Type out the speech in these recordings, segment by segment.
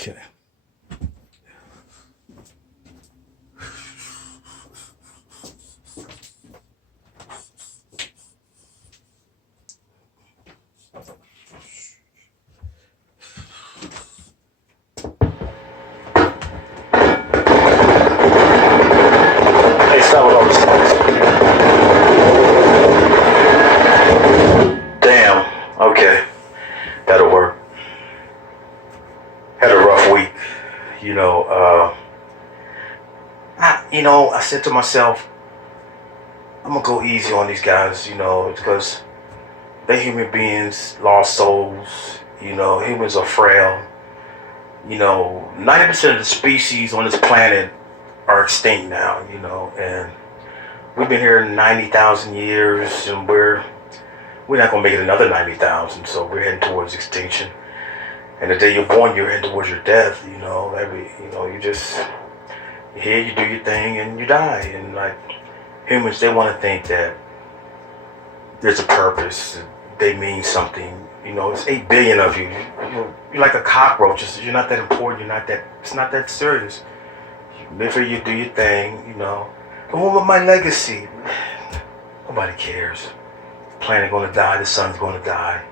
Okay. Hey, stop with all this noise. Damn. Okay. That'll work. Had a rough week. You know, I said to myself, I'm gonna go easy on these guys, because they human beings, lost souls. Humans are frail. 90% of the species on this planet are extinct now, and we've been here 90,000 years, and we're not gonna make it another 90,000, so we're heading towards extinction. And the day you're born, you're heading towards your death. You here, you do your thing, and you die. And like humans, they want to think that there's a purpose. They mean something. It's 8 billion of you. You're like a cockroach. You're not that important. You're not that. It's not that serious. You live here, you do your thing. But what about my legacy? Nobody cares. The planet gonna die. The sun's gonna die.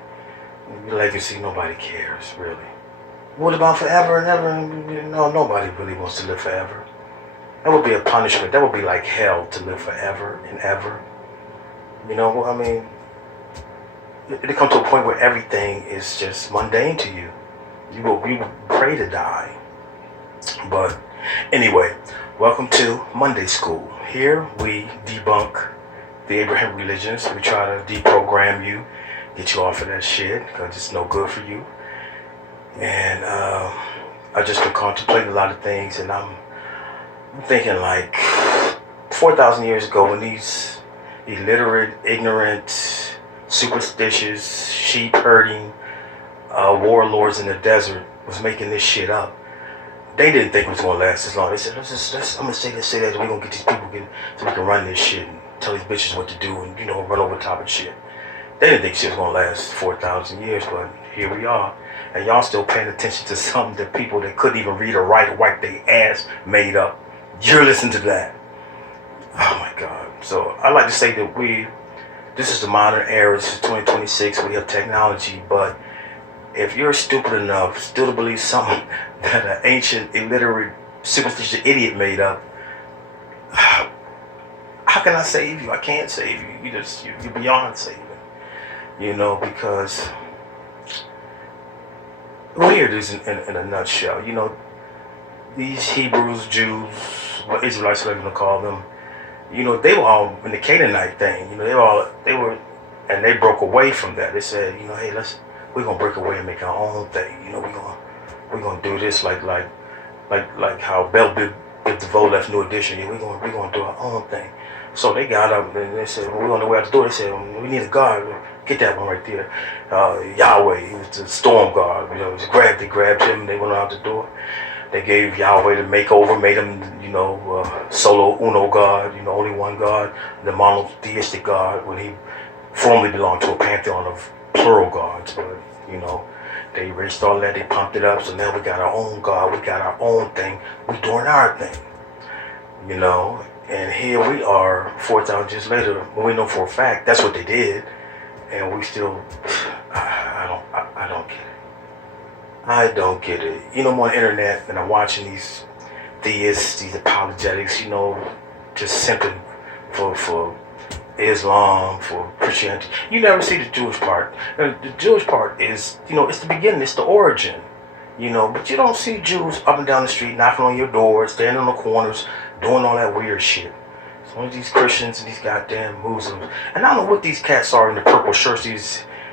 Your legacy, nobody cares really. What about forever and ever? No, nobody really wants to live forever. That would be a punishment. That would be like hell to live forever and ever. I mean, it comes to a point where everything is just mundane to you. You will pray to die. But anyway, welcome to Monday School. Here we debunk the Abrahamic religions. We try to deprogram you, get you off of that shit, because it's no good for you. And I just been contemplating a lot of things, and I'm thinking like 4,000 years ago when these illiterate, ignorant, superstitious, sheep herding warlords in the desert was making this shit up. They didn't think it was gonna last as long. They said, I'm gonna say that we're gonna get these people so we can run this shit and tell these bitches what to do and run over top of shit. They didn't think shit was gonna last 4,000 years, but here we are. And y'all still paying attention to something that people that couldn't even read or write or wipe their ass made up. You're listening to that. Oh my God. So I like to say that this is the modern era. This is 2026. We have technology, but if you're stupid enough still to believe something that an ancient, illiterate, superstitious idiot made up, how can I save you? I can't save you. You're beyond saving. Because weird is in a nutshell. These Hebrews, Jews, what Israelites, whatever you want to call them, they were all in the Canaanite thing. And they broke away from that. They said, hey, we're gonna break away and make our own thing. We're gonna do this like how Bell Biv DeVoe left New Edition. We're gonna do our own thing. So they got up and they said, well, we're on the way out the door. They said, we need a God. Get that one right there. Yahweh, he was the storm god. They grabbed him. They went out the door. They gave Yahweh the makeover, made him, solo uno God, only one God, the monotheistic God, when he formerly belonged to a pantheon of plural gods. But, they erased all that, they pumped it up, so now we got our own God, we got our own thing, we doing our thing, and here we are 4,000 years later, when we know for a fact that's what they did, and we still, I don't get it. I don't get it. I'm on the internet and I'm watching these theists, these apologetics, just simping for Islam, for Christianity. You never see the Jewish part. The Jewish part is, it's the beginning, it's the origin, but you don't see Jews up and down the street knocking on your door, standing on the corners, doing all that weird shit. It's only these Christians and these goddamn Muslims. And I don't know what these cats are in the purple shirts,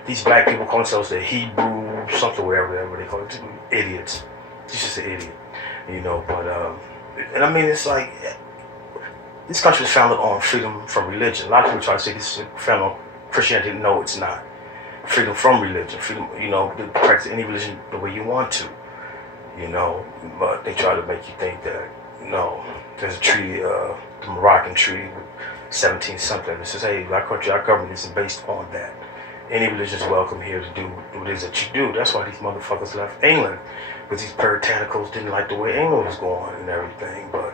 these black people call themselves the Hebrew, something, whatever they call it. Idiots. He's just an idiot, but, and I mean, it's like, this country is founded on freedom from religion. A lot of people try to say this is founded on Christianity. No, it's not. Freedom from religion. Freedom, to practice any religion the way you want to, but they try to make you think that, no, there's a treaty, the Moroccan treaty, 17 something. It says, hey, our country, our government is based on that. Any religion's welcome here to do what it is that you do. That's why these motherfuckers left England, because these puritanicals didn't like the way England was going and everything. But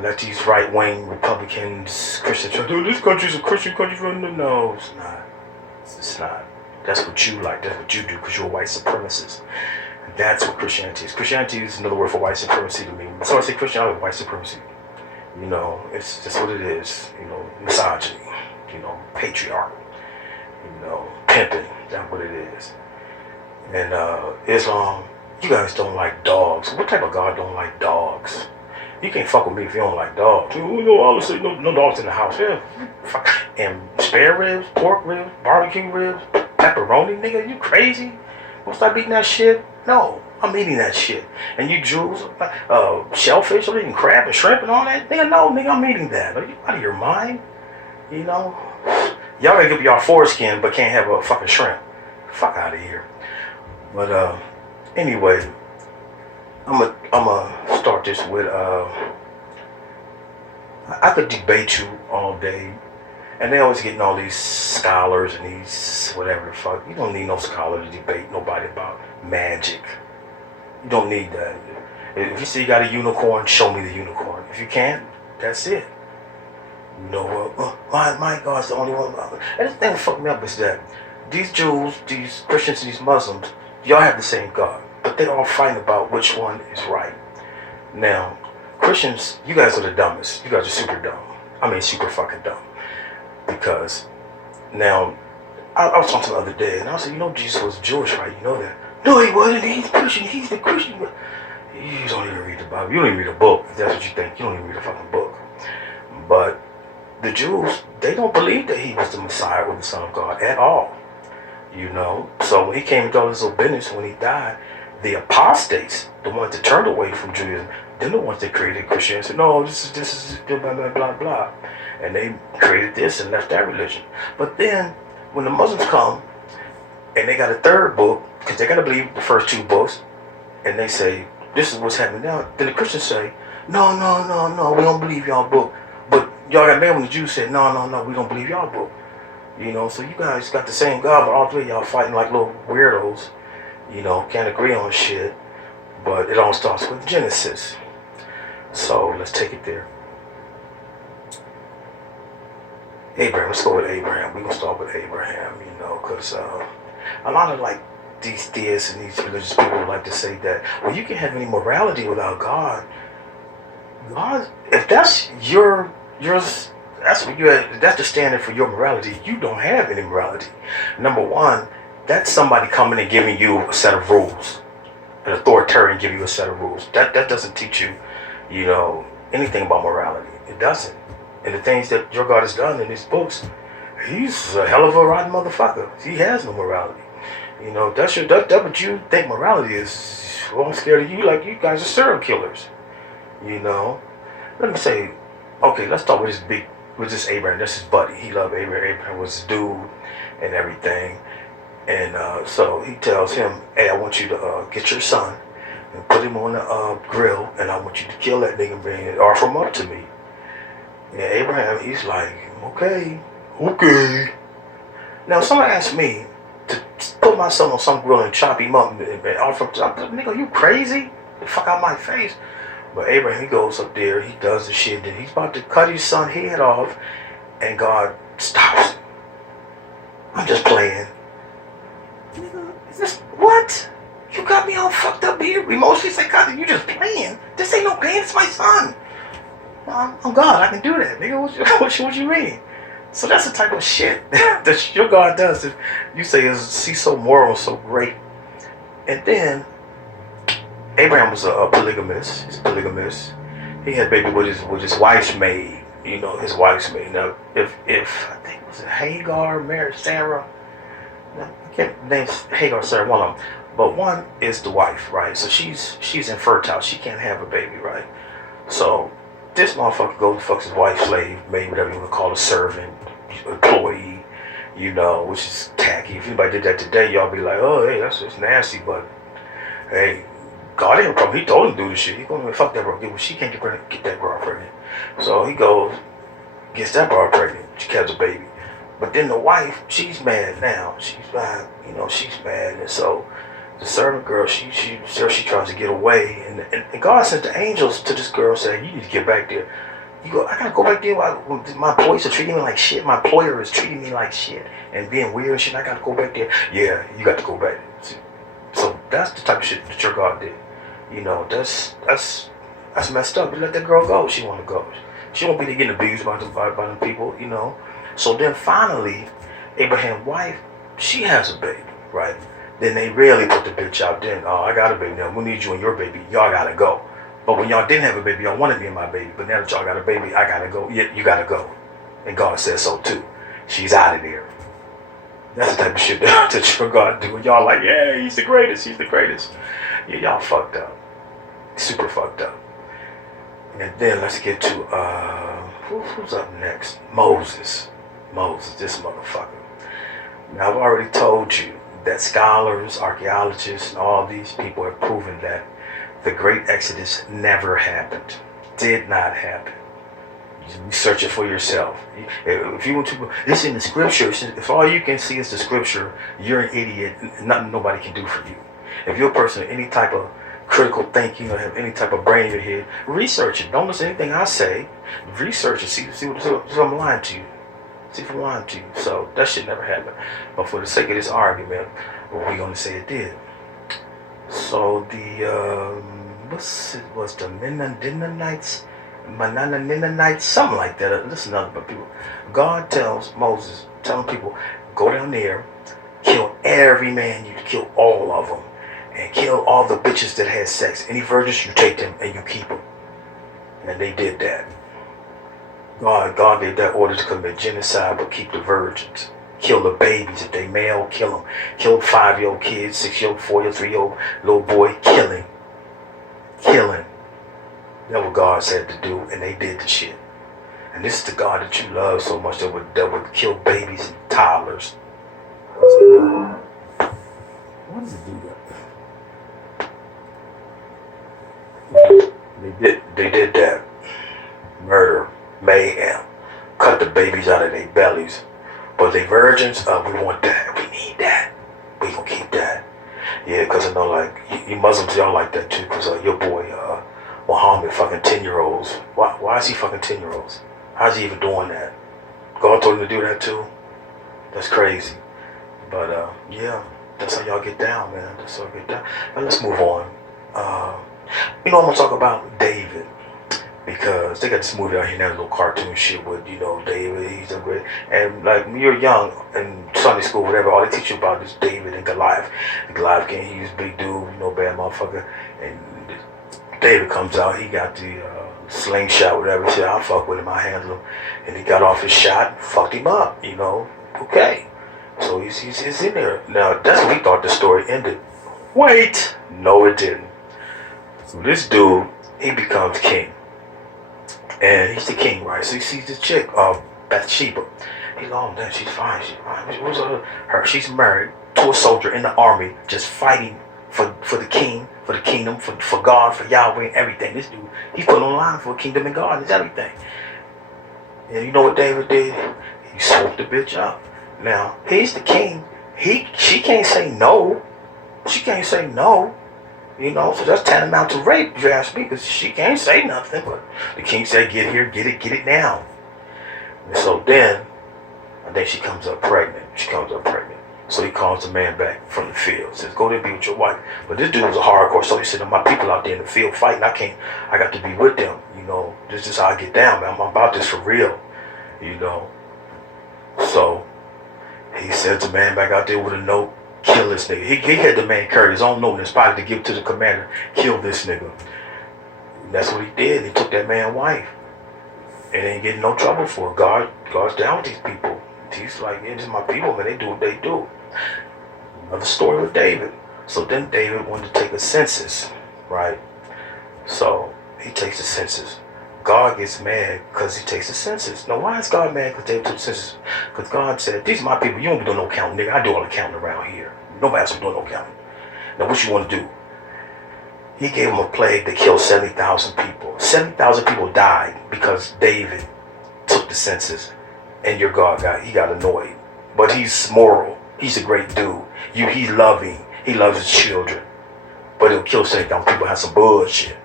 let these right-wing Republicans, Christians, this country's a Christian country. No, it's not. It's not. That's what you like. That's what you do, because you're a white supremacist. And that's what Christianity is. Christianity is another word for white supremacy to me. So I say Christianity, white supremacy. You know, it's just what it is. You know, misogyny. You know, patriarchy. You know, pimping. That's what it is. And Islam, you guys don't like dogs. What type of God don't like dogs? You can't fuck with me if you don't like dogs. You know, obviously, no dogs in the house. Yeah, fuck. And spare ribs, pork ribs, barbecue ribs, pepperoni, nigga, you crazy? Gonna start eating that shit? No, I'm eating that shit. And you Jews, shellfish, I'm eating crab and shrimp and all that? Nigga, no, nigga, I'm eating that. Are you out of your mind? You know? Y'all gotta give y'all foreskin, but can't have a fucking shrimp. Fuck out of here. But anyway, I'ma start this with I could debate you all day, and they always getting all these scholars and these whatever the fuck. You don't need no scholar to debate nobody about magic. You don't need that. If you see you got a unicorn, show me the unicorn. If you can't, that's it. You know, my God's the only one. And the thing that fucked me up is that these Jews, these Christians, these Muslims, y'all have the same God, but they all fighting about which one is right. Now, Christians, you guys are the dumbest. You guys are super dumb. I mean, super fucking dumb. Because now, I was talking the other day, and I said, you know, Jesus was Jewish, right? You know that? No, he wasn't. He's Christian. He's the Christian. You don't even read the Bible. You don't even read a book. If that's what you think. You don't even read a fucking book. But the Jews, they don't believe that he was the Messiah or the Son of God at all. You know? So when he came into all his little business, when he died, the apostates, the ones that turned away from Judaism, they're the ones that created Christianity. Said, no, this is blah, blah, blah, blah. And they created this and left that religion. But then, when the Muslims come, and they got a third book, because they got to believe the first two books, and they say, this is what's happening now. Then the Christians say, no, we don't believe y'all book. But y'all got mad when the Jews said, no, we don't believe y'all book. You know, so you guys got the same God, but all three of y'all fighting like little weirdos. You know, can't agree on shit. But it all starts with Genesis. So let's take it there. Abraham, let's go with Abraham. We're going to start with Abraham, you know, because a lot of like these theists and these religious people like to say that, well, you can't have any morality without God. God, if that's that's what that's the standard for your morality, you don't have any morality. Number one, that's somebody coming and giving you a set of rules. An authoritarian give you a set of rules. That doesn't teach you, you know, anything about morality. It doesn't. And the things that your God has done in his books, he's a hell of a rotten motherfucker. He has no morality. You know, that's what you think morality is. Well, I'm scared of you, like you guys are serial killers. You know. Let me say, okay, let's start with this Abraham. That's his buddy. He loved Abraham. Abraham was his dude and everything. And so he tells him, hey, I want you to get your son and put him on the grill, and I want you to kill that nigga and bring it, offer him up to me. And Abraham, he's like, okay. Now, somebody asked me to put my son on some grill and chop him up and offer him to him. Nigga, you crazy? The fuck out my face. But Abraham, he goes up there, he does the shit, then he's about to cut his son's head off, and God stops him. I'm just playing. Nigga, is this, what? You got me all fucked up here. Emotionally psychotic, you just playing. This ain't no game, it's my son. I'm God, I can do that, nigga. What you mean? So that's the type of shit that your God does. If you say he's so moral, so great. And then Abraham was a polygamist. He's a polygamist. He had a baby with his wife's maid. You know, his wife's maid. Now, if I think it was Hagar, married Sarah. I can't name Hagar, Sarah, one of them. But one is the wife, right? So she's infertile. She can't have a baby, right? So this motherfucker goes and fucks his wife, slave, maid, whatever you want to call a servant, employee, you know, which is tacky. If anybody did that today, y'all be like, oh, hey, that's nasty, but hey, God ain't a problem. He told him to do this shit. He going to fuck that girl. She can't get that girl pregnant. So he goes, gets that girl pregnant. She has a baby. But then the wife, she's mad now. She's mad, she's mad. And so the servant girl, she tries to get away. And God sent the angels to this girl saying, you need to get back there. You go, I gotta go back there. My employees are treating me like shit. My employer is treating me like shit and being weird and shit. I gotta go back there. Yeah, you got to go back. So that's the type of shit that your God did. That's messed up. You let that girl go. She want to go. She won't be getting abused by them people. So then finally, Abraham's wife, she has a baby, right? Then they really put the bitch out. Then, oh, I got a baby now. We need you and your baby. Y'all gotta go. But when y'all didn't have a baby, y'all wanted me and my baby. But now that y'all got a baby, I gotta go. Yeah, you gotta go. And God says so too. She's out of there. That's the type of shit that your God do. And y'all like, yeah, he's the greatest. He's the greatest. Yeah, y'all fucked up. Super fucked up. And then let's get to who's up next? Moses, this motherfucker. Now I've already told you that scholars, archaeologists, and all these people have proven that the Great Exodus never happened. Did not happen. You research it for yourself. If you want to, this in the scriptures. If all you can see is the scripture, you're an idiot. Nothing nobody can do for you. If you're a person with any type of critical thinking or have any type of brain in your head, research it. Don't listen to anything I say. Research it. See what I'm lying to you. See if I'm lying to you. So that shit never happened. But for the sake of this argument, we're gonna say it did. So the was the Mennonites, something like that. This is another but people. God tells Moses, telling people, go down there, kill every man, you kill all of them. And kill all the bitches that had sex. Any virgins, you take them and you keep them. And they did that. God gave that order to commit genocide, but keep the virgins. Kill the babies. If they male, kill them. Kill 5-year-old kids, 6-year-old, 4-year-old, 3-year-old little boy. Killing. That's what God said to do, and they did the shit. And this is the God that you love so much that would kill babies and toddlers. Why does it do that? They did that. Murder, mayhem, cut the babies out of their bellies. But they virgins, we want that. We need that. We gonna keep that. Yeah, because I know, like, you Muslims, y'all like that too. Because your boy, Muhammad, fucking 10-year-olds. Why is he fucking 10-year-olds? How's he even doing that? God told him to do that too? That's crazy. But, yeah, that's how y'all get down, man. That's how y'all get down. Now, let's move on. I'm going to talk about David, because they got this movie out here, that little cartoon shit with, David, he's a great, and like when you're young in Sunday school, whatever, all they teach you about is David and Goliath. Goliath can't, he was a big dude, bad motherfucker, and David comes out, he got the slingshot, whatever, he said, I'll fuck with him, I'll handle him, and he got off his shot, fucked him up, okay. So he's in there. Now, that's what we thought the story ended. Wait, no it didn't. So this dude, he becomes king. And he's the king, right? So he sees this chick, Bathsheba. He's like, oh, man, she's fine. What's her? She's married to a soldier in the army, just fighting for the king, for the kingdom, for God, for Yahweh, and everything. This dude, he's put on line for kingdom and God and everything. And you know what David did? He swooped the bitch up. Now, he's the king. She can't say no. She can't say no. So that's tantamount to rape, if you ask me, because she can't say nothing. But the king said, get here, get it now. And so then, I think she comes up pregnant. So he calls the man back from the field. Says, go there and be with your wife. But this dude was a hardcore. So he said, my people out there in the field fighting, I got to be with them. This is how I get down, man. I'm about this for real. So he sends the man back out there with a note. Kill this nigga. He had the man carry his own note in his pocket to give to the commander. Kill this nigga. And that's what he did. He took that man's wife. And ain't getting no trouble for it. God's down with these people. He's like, yeah, this is my people, man. They do what they do. Another story with David. So then David wanted to take a census, right? So he takes the census. God gets mad because he takes the census. Now, why is God mad because David took the census? Because God said, these are my people. You don't be doing no counting, nigga. I do all the counting around here. Nobody else be doing no counting. Now, what you want to do? He gave him a plague that killed 70,000 people. 70,000 people died because David took the census. and your God he got annoyed. But he's moral. He's a great dude. He's loving. He loves his children. But he'll kill Satan down. People have some bullshit.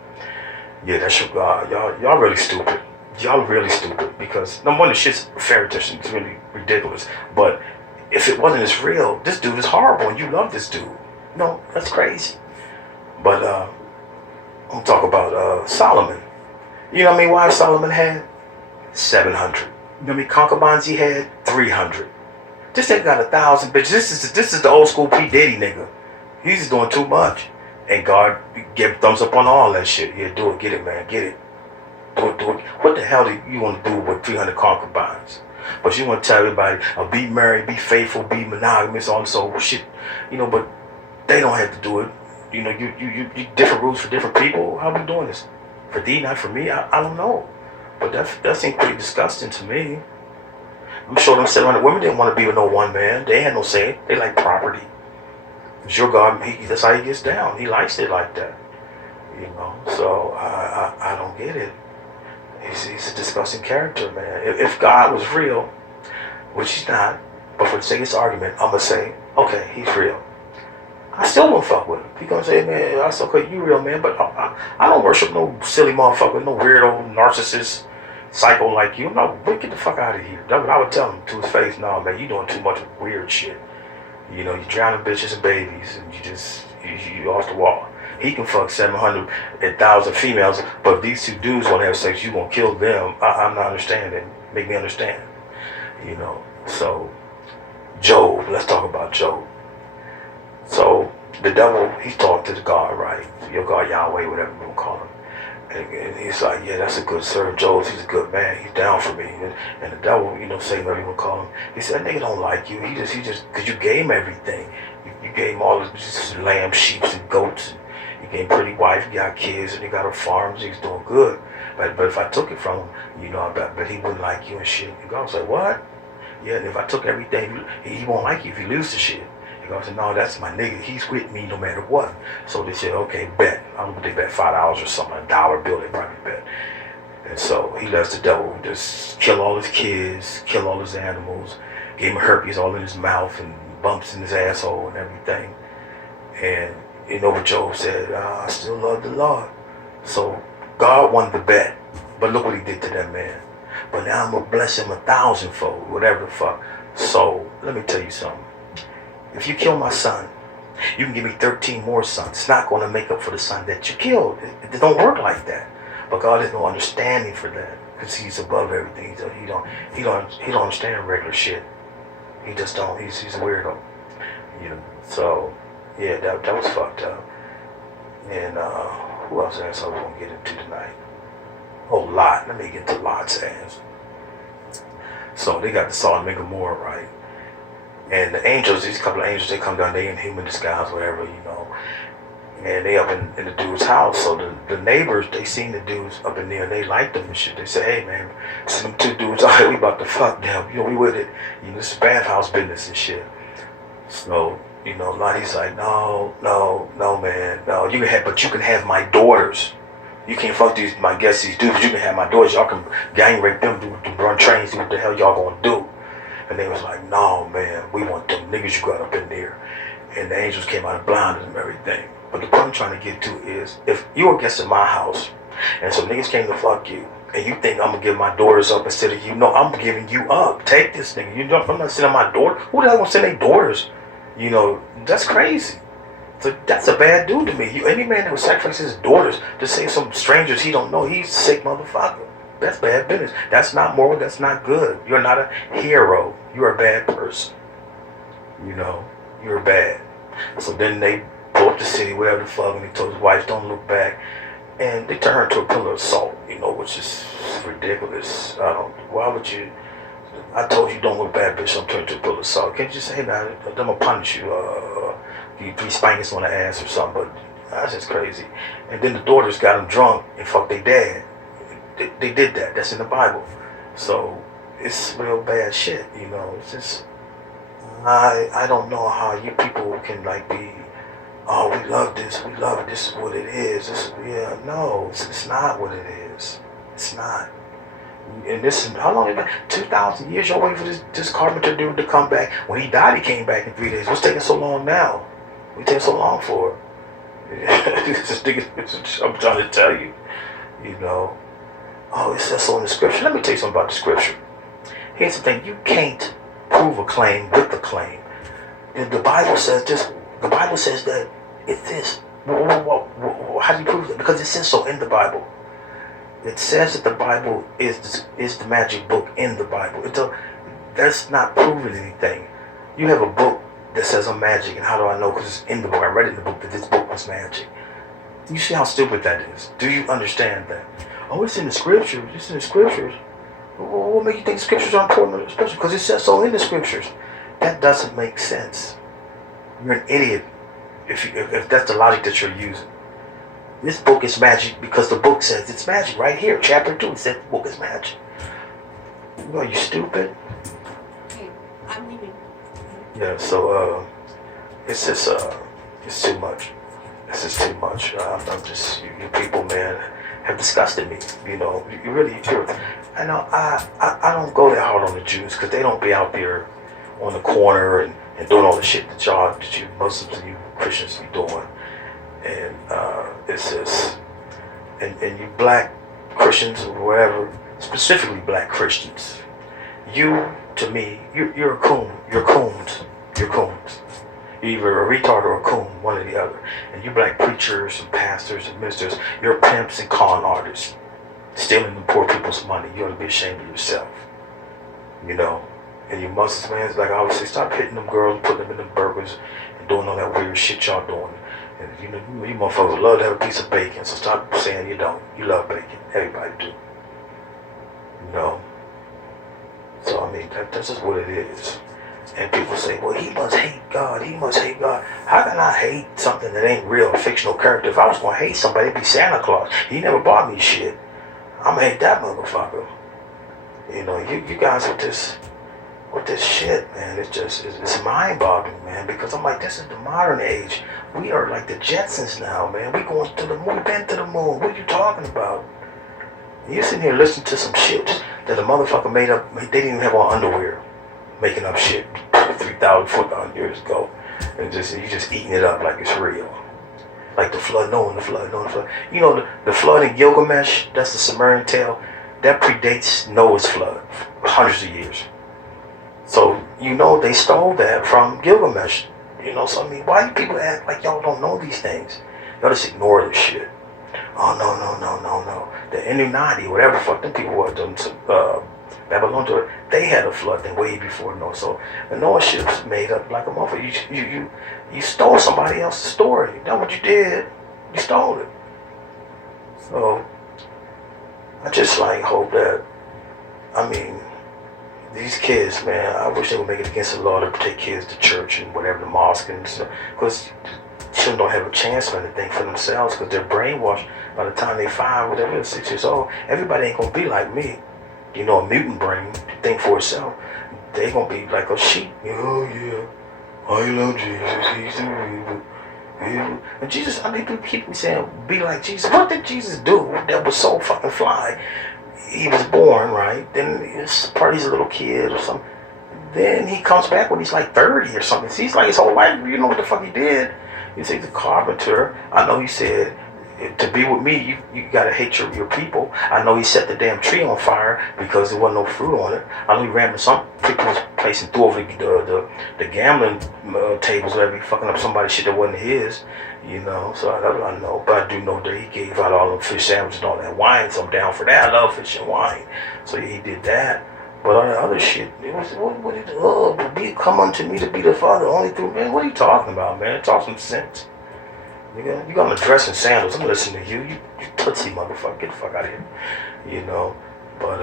Yeah, that's your God. Y'all really stupid. Y'all really stupid. Because no wonder shit's fairy tale. It's really ridiculous. But if it wasn't as real, this dude is horrible and you love this dude. No, that's crazy. But I'm talking about Solomon. You know how many wives Solomon had? 700. You know how many concubines he had? 300. This nigga got 1,000 bitches. This is the old school P. Diddy nigga. He's just doing too much. And God gave thumbs up on all that shit. Yeah, do it. Get it, man. Get it. Do it. What the hell do you want to do with 300 concubines? But you want to tell everybody, be married, be faithful, be monogamous, all this old shit. You know, but they don't have to do it. You know, you different rules for different people. How are we doing this? For thee, not for me? I don't know. But that seems pretty disgusting to me. I'm sure them 700 women didn't want to be with no one man. They had no say. They like property. It's your God. That's how he gets down. He likes it like that. You know. So I don't get it. He's a disgusting character, man. If God was real, which he's not, but for the sake of this argument, I'm gonna say, okay, he's real. I still won't fuck with him. He's gonna say, man, I still okay, you real, man, but I don't worship no silly motherfucker, no weirdo, narcissist, psycho like you. No, get the fuck out of here. That's what I would tell him to his face. No, man, you doing too much weird shit. You know, you drowning bitches and babies, and you off the wall. He can fuck 700 and 1,000 females, but if these two dudes want to have sex, you gonna kill them. I'm not understanding. Make me understand. You know. So, Job. Let's talk about Job. So the devil, he talked to the God, right? Your God, Yahweh, whatever you want to call him. And he's like, yeah, that's a good servant. Job, he's a good man. He's down for me. And the devil, you know, Satan, whatever you want to call him, he said, that nigga don't like you. He just, because you gave him everything. You gave him all this lamb, sheep, and goats. And you gave him a pretty wife, you got kids, and you got a farm. He's doing good. But if I took it from him, you know, I bet he wouldn't like you and shit. And God was like, what? Yeah, and if I took everything, he won't like you if you lose the shit. And God said, no, that's my nigga. He's with me no matter what. So they said, okay, bet. I don't know if they bet $5 or something, $1 bill they probably bet. And so he lets the devil just kill all his kids, kill all his animals, gave him herpes all in his mouth and bumps in his asshole and everything. And you know what Job said, I still love the Lord. So God won the bet, but look what he did to that man. But now I'm going to bless him 1,000-fold, whatever the fuck. So let me tell you something. If you kill my son, you can give me 13 more sons. It's not going to make up for the son that you killed. It don't work like that. But God has no understanding for that because he's above everything. He don't understand regular shit. He just don't. He's a weirdo. You know. So yeah, that was fucked up. And who else ass I was gonna get into tonight? Oh, Lot. Let me get to Lot's ass. So they got the Sodom and Gomorrah, right? And the angels, these couple of angels, they come down, they in human disguise, whatever, you know. And they up in the dude's house. So the neighbors, they seen the dudes up in there, and they liked them and shit. They say, hey, man, see them two dudes out here, we about to fuck them. You know, we with it. You know, this is bathhouse business and shit. So, you know, Lottie's like, no, man, no. But you can have my daughters. You can't fuck these dudes. You can have my daughters. Y'all can gang rape them, run trains, do what the hell y'all gonna do. And they was like, no, man, we want them niggas you got up in there. And the angels came out and blinded them and everything. But the point I'm trying to get to is, if you were guests in my house, and some niggas came to fuck you, and you think I'm going to give my daughters up instead of you, no, I'm giving you up. Take this nigga. You know, I'm not sending my daughter. Who the hell going to send their daughters? You know, that's crazy. So that's a bad dude to me. Any man that would sacrifice his daughters to save some strangers he don't know, he's a sick motherfucker. That's bad business. That's not moral. That's not good. You're not a hero. You're a bad person. You know, you're bad. So then they blew up the city, whatever the fuck, and he told his wife, don't look back. And they turned her into a pillar of salt, you know, which is ridiculous. Why would you? I told you don't look back, bitch. I'm turning to a pillar of salt. Can't you say, hey, man, I'm going to punish you. Give you 3 spankings on the ass or something. But that's just crazy. And then the daughters got him drunk and fucked their dad. They did that. That's in the Bible. So it's real bad shit, you know. It's just, I don't know how you people can like be, oh, we love this, this is what it is. No, it's not what it is. It's not. And this, how long is that? 2,000 years y'all waiting for this carpenter dude to come back. When he died, he came back in 3 days. What's taking so long now? What's taking so long for? I'm trying to tell you, you know. Oh, it says so in the scripture. Let me tell you something about the scripture. Here's the thing: you can't prove a claim with a claim. The Bible says this. The Bible says that it's this. How do you prove it? Because it says so in the Bible. It says that the Bible is the magic book in the Bible. That's not proving anything. You have a book that says I'm magic, and how do I know? Because it's in the book. I read it in the book that this book was magic. You see how stupid that is? Do you understand that? Oh, it's in the scriptures. It's in the scriptures. What makes you think scriptures are important? Especially because it says so in the scriptures. That doesn't make sense. You're an idiot if that's the logic that you're using. This book is magic because the book says it's magic. Right here, chapter 2, it says the book is magic. Are you stupid? Okay, I'm leaving. Yeah, so it's just it's too much. This is too much. I'm just you people, man, have disgusted me. You know, you really do. I know I don't go that hard on the Jews because they don't be out there on the corner and doing all the shit that you Muslims and you Christians be doing. And it's just and you black Christians or whatever, specifically black Christians, you to me, you're a coon. You're coons. You're coons. You're either a retard or a coon, one or the other. And you black preachers and pastors and ministers, you're pimps and con artists, stealing the poor people's money. You ought to be ashamed of yourself. You know. And you Muslims, man, like I always say, stop hitting them girls, putting them in them burgers, and doing all that weird shit y'all doing. And you know, you motherfuckers love to have a piece of bacon, so stop saying you don't. You love bacon. Everybody do. You know. So I mean, that's just what it is. And people say, well, he must hate God. He must hate God. How can I hate something that ain't real, a fictional character? If I was gonna hate somebody, it'd be Santa Claus. He never bought me shit. I'm gonna hate that motherfucker. You know, you guys with this shit, man, it's mind-boggling, man, because I'm like, this is the modern age. We are like the Jetsons now, man. We going to the moon, we've been to the moon. What are you talking about? And you're sitting here listening to some shit that a motherfucker made up. They didn't even have on underwear, making up shit 3,000, 4,000 years ago, and you just eating it up like it's real. Like the flood, knowing the flood. You know, the flood in Gilgamesh, that's the Sumerian tale, that predates Noah's flood, hundreds of years. So, you know, they stole that from Gilgamesh. You know, so I mean, why do people act like y'all don't know these things? Y'all just ignore this shit. Oh, no. The Illuminati, whatever the fuck them people were, Babylon, they had a flood thing way before Noah. So the Noah ship's made up like a motherfucker. You stole somebody else's story. That's what you did. You stole it. So, I just like hope that, I mean, these kids, man, I wish they would make it against the law to take kids to church and whatever, the mosque and stuff. Because children don't have a chance for anything for themselves because they're brainwashed by the time they're 5, whatever, 6 years old. Everybody ain't going to be like me. You know, a mutant brain to think for itself. They going to be like a sheep. Oh, yeah. I love Jesus. He's the real. And Jesus, I mean, people keep me saying, be like Jesus. What did Jesus do that was so fucking fly? He was born, right? Then he's a little kid or something. Then he comes back when he's like 30 or something. He's like his whole life. You know what the fuck he did? He's a carpenter. I know he said, to be with me, you gotta hate your people. I know he set the damn tree on fire because there wasn't no fruit on it. I know he ran to some people's place and threw over the gambling tables, whatever, fucking up somebody's shit that wasn't his. You know, so I know, but I do know that he gave out all them fish sandwiches and all that wine, so I'm down for that. I love fish and wine, so yeah, he did that. But all that other shit, it was come unto me to be the Father only through, man. What are you talking about, man? Talk some sense. Nigga, you got me dressed in sandals. I'm listening to you. You tootsie motherfucker. Get the fuck out of here. You know, but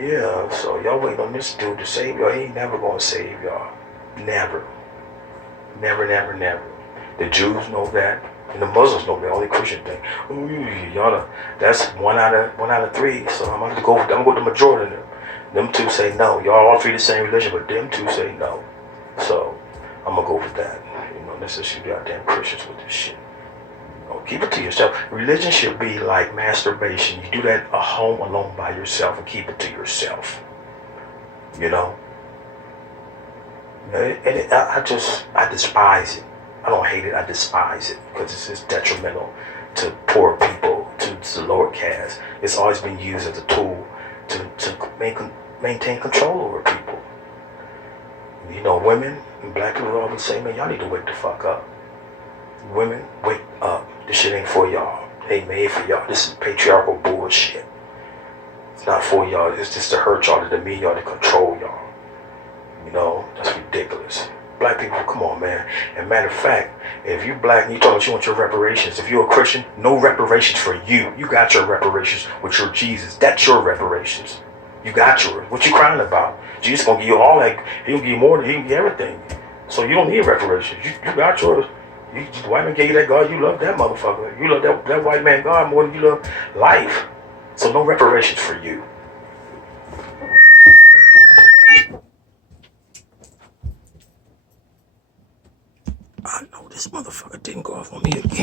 yeah. So y'all waiting on this dude to save y'all. He ain't never gonna save y'all. Never. The Jews know that, and the Muslims know that. Only Christian thing. Ooh, y'all know, that's one out of 3. So I'm gonna go with the majority of them. Them 2 say no. Y'all all 3 the same religion, but them 2 say no. So I'm gonna go with that. You know, this is you goddamn Christians with this shit. Keep it to yourself. Religion should be like masturbation. You do that at home alone by yourself and keep it to yourself. You know? I despise it. I don't hate it, I despise it because it's just detrimental to poor people, to the lower caste. It's always been used as a tool to maintain control over people. You know, women and black people always say, man, y'all need to wake the fuck up. Women, wake up. This shit ain't for y'all. It ain't made for y'all. This is patriarchal bullshit. It's not for y'all. It's just to hurt y'all, to demean y'all, to control y'all. You know, that's ridiculous. Black people, come on, man. And matter of fact, if you black and you talking about you want your reparations, if you're a Christian, no reparations for you. You got your reparations with your Jesus. That's your reparations. You got yours. What you crying about? Jesus gonna give you all that. He'll give you more than he'll give you everything. So you don't need reparations. You got yours. The white man gave you that God. You love that motherfucker. You love that white man God more than you love life. So no reparations for you. I know this motherfucker didn't go off on me again.